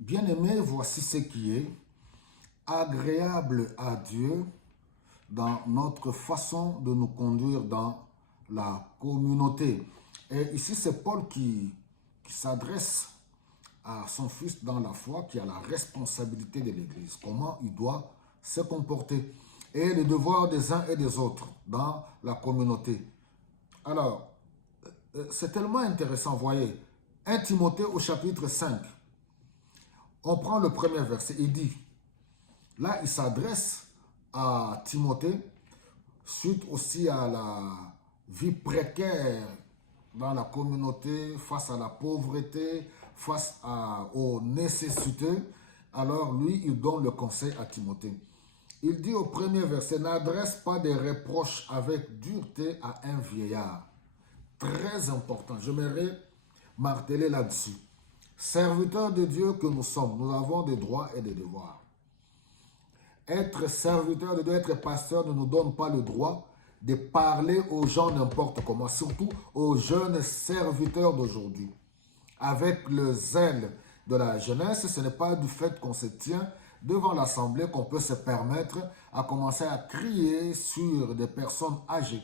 Bien-aimés, voici ce qui est agréable à Dieu dans notre façon de nous conduire dans la communauté. Et ici, c'est Paul qui s'adresse à son fils dans la foi, qui a la responsabilité de l'Église, comment il doit se comporter, et les devoirs des uns et des autres dans la communauté. Alors, c'est tellement intéressant, voyez, 1 Timothée au chapitre 5, on prend le premier verset, il dit, là il s'adresse à Timothée, suite aussi à la vie précaire dans la communauté, face à la pauvreté, face aux nécessités. Alors lui, il donne le conseil à Timothée. Il dit au premier verset, n'adresse pas des reproches avec dureté à un vieillard. Très important, j'aimerais marteler là-dessus. Serviteurs de Dieu que nous sommes, nous avons des droits et des devoirs. Être serviteur de Dieu, être pasteur ne nous donne pas le droit de parler aux gens n'importe comment, surtout aux jeunes serviteurs d'aujourd'hui. Avec le zèle de la jeunesse, ce n'est pas du fait qu'on se tient devant l'assemblée qu'on peut se permettre à commencer à crier sur des personnes âgées.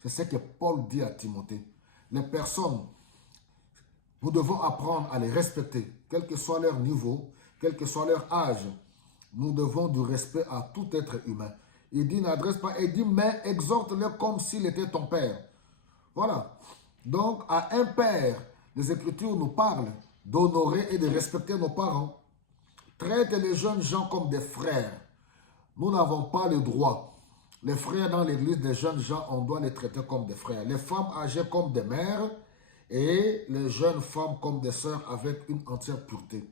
C'est ce que Paul dit à Timothée. Les personnes, nous devons apprendre à les respecter, quel que soit leur niveau, quel que soit leur âge. Nous devons du respect à tout être humain. Il dit, n'adresse pas, il dit, mais exhorte-le comme s'il était ton père. Voilà. Donc, à un père, les Écritures nous parlent d'honorer et de respecter nos parents. Traite les jeunes gens comme des frères. Nous n'avons pas le droit. Les frères dans l'église, les jeunes gens, on doit les traiter comme des frères. Les femmes âgées comme des mères et les jeunes femmes comme des sœurs avec une entière pureté.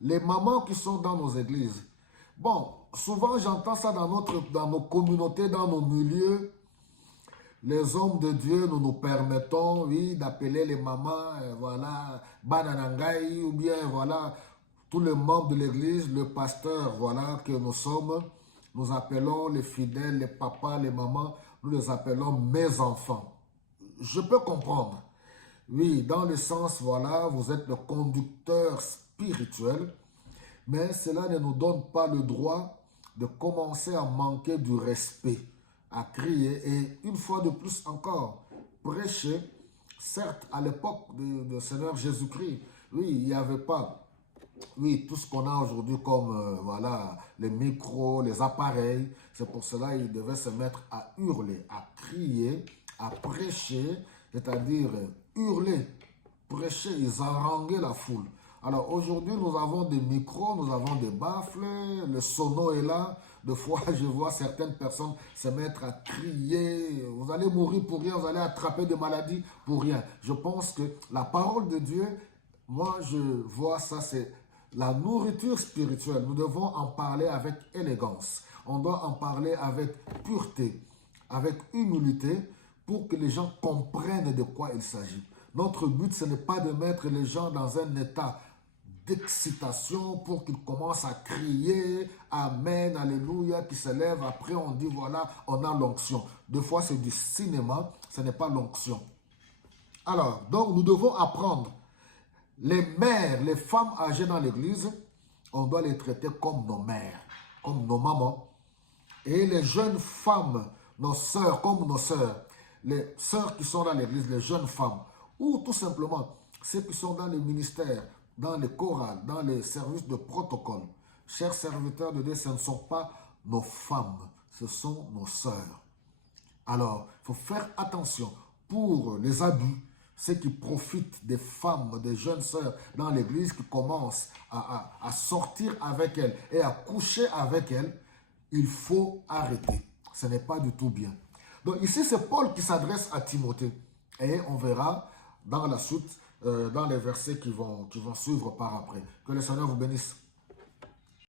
Les mamans qui sont dans nos églises, bon, souvent j'entends ça dans nos communautés, dans nos milieux. Les hommes de Dieu, nous nous permettons, oui, d'appeler les mamans, voilà, Bananangaï, ou bien, voilà, tous les membres de l'église, le pasteur, voilà, que nous sommes. Nous appelons les fidèles, les papas, les mamans, nous les appelons mes enfants. Je peux comprendre. Oui, dans le sens, voilà, vous êtes le conducteur spirituel, mais cela ne nous donne pas le droit de commencer à manquer du respect, à crier et une fois de plus encore, prêcher. Certes, à l'époque de Seigneur Jésus-Christ, oui, il n'y avait pas tout ce qu'on a aujourd'hui comme voilà, les micros, les appareils. C'est pour cela qu'il devait se mettre à hurler, à crier, à prêcher, c'est-à-dire hurler, prêcher, ils haranguaient la foule. Alors aujourd'hui, nous avons des micros, nous avons des baffles, le sono est là. Des fois, je vois certaines personnes se mettre à crier. Vous allez mourir pour rien, vous allez attraper des maladies pour rien. Je pense que la parole de Dieu, moi je vois ça, c'est la nourriture spirituelle. Nous devons en parler avec élégance. On doit en parler avec pureté, avec humilité, pour que les gens comprennent de quoi il s'agit. Notre but, ce n'est pas de mettre les gens dans un état d'excitation pour qu'ils commencent à crier Amen, Alléluia, qui se lèvent. Après, on dit voilà, on a l'onction. Des fois, c'est du cinéma, ce n'est pas l'onction. Alors, donc, nous devons apprendre. Les mères, les femmes âgées dans l'église, on doit les traiter comme nos mères, comme nos mamans. Et les jeunes femmes, nos sœurs, comme nos sœurs, les sœurs qui sont dans l'église, les jeunes femmes, ou tout simplement ceux qui sont dans les ministères, dans les chorales, dans les services de protocole. Chers serviteurs de Dieu, ce ne sont pas nos femmes, ce sont nos sœurs. Alors, il faut faire attention pour les abus, ceux qui profitent des femmes, des jeunes sœurs dans l'église, qui commencent à sortir avec elles et à coucher avec elles. Il faut arrêter. Ce n'est pas du tout bien. Donc ici, c'est Paul qui s'adresse à Timothée. Et on verra dans la suite, dans les versets qui vont suivre par après. Que le Seigneur vous bénisse.